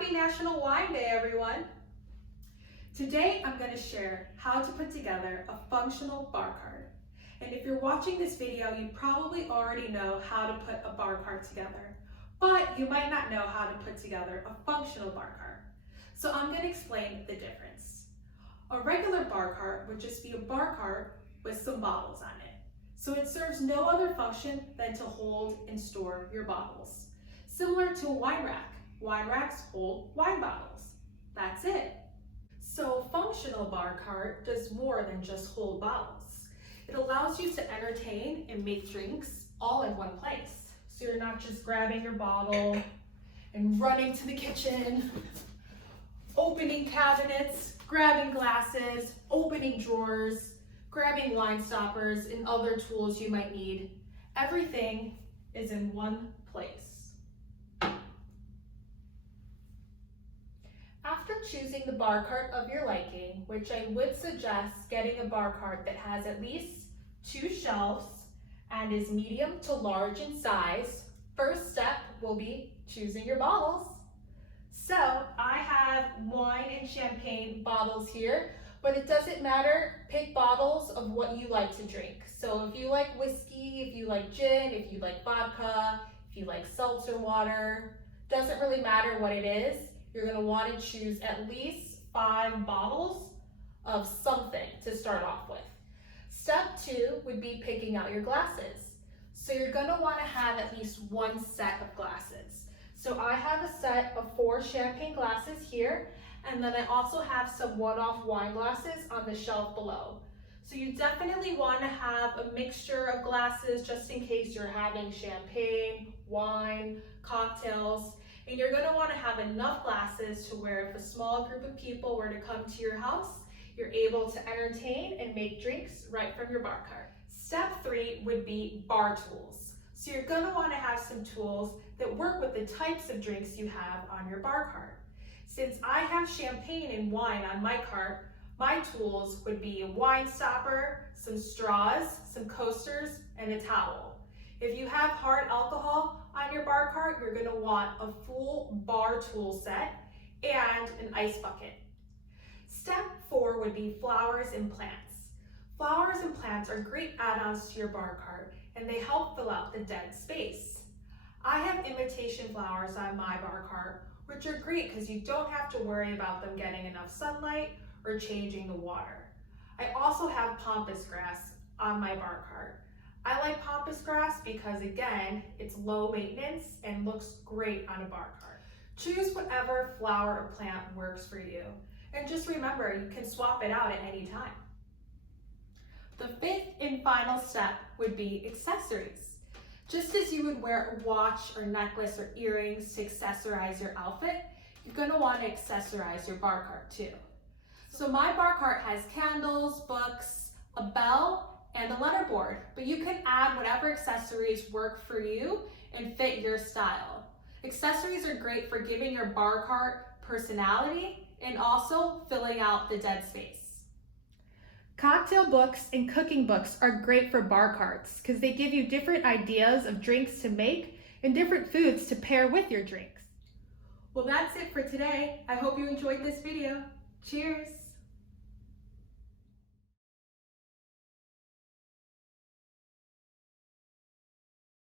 Happy National Wine Day, everyone! Today, I'm going to share how to put together a functional bar cart. And if you're watching this video, you probably already know how to put a bar cart together, but you might not know how to put together a functional bar cart. So I'm going to explain the difference. A regular bar cart would just be a bar cart with some bottles on it. So it serves no other function than to hold and store your bottles. Similar to a wine rack. Wine racks hold wine bottles. That's it. So a functional bar cart does more than just hold bottles. It allows you to entertain and make drinks all in one place. So you're not just grabbing your bottle and running to the kitchen, opening cabinets, grabbing glasses, opening drawers, grabbing wine stoppers and other tools you might need. Everything is in one place. After choosing the bar cart of your liking, which I would suggest getting a bar cart that has at least 2 shelves and is medium to large in size, first step will be choosing your bottles. So I have wine and champagne bottles here, but it doesn't matter, pick bottles of what you like to drink. So if you like whiskey, if you like gin, if you like vodka, if you like seltzer water, doesn't really matter what it is. You're going to want to choose at least 5 bottles of something to start off with. Step 2 would be picking out your glasses. So you're going to want to have at least 1 set of glasses. So I have a set of 4 champagne glasses here, and then I also have some one-off wine glasses on the shelf below. So you definitely want to have a mixture of glasses just in case you're having champagne, wine, cocktails. And you're going to want to have enough glasses to where if a small group of people were to come to your house, you're able to entertain and make drinks right from your bar cart. Step 3 would be bar tools. So you're going to want to have some tools that work with the types of drinks you have on your bar cart. Since I have champagne and wine on my cart, my tools would be a wine stopper, some straws, some coasters, and a towel. If you have hard alcohol on your bar cart, you're going to want a full bar tool set and an ice bucket. Step 4 would be flowers and plants. Flowers and plants are great add-ons to your bar cart, and they help fill out the dead space. I have imitation flowers on my bar cart, which are great because you don't have to worry about them getting enough sunlight or changing the water. I also have pampas grass on my bar cart. I like pampas grass because, again, it's low maintenance and looks great on a bar cart. Choose whatever flower or plant works for you. And just remember, you can swap it out at any time. The 5th and final step would be accessories. Just as you would wear a watch or necklace or earrings to accessorize your outfit, you're going to want to accessorize your bar cart too. So my bar cart has candles, books, a bell, and a letterboard, but you can add whatever accessories work for you and fit your style. Accessories are great for giving your bar cart personality and also filling out the dead space. Cocktail books and cooking books are great for bar carts because they give you different ideas of drinks to make and different foods to pair with your drinks. Well, that's it for today. I hope you enjoyed this video. Cheers!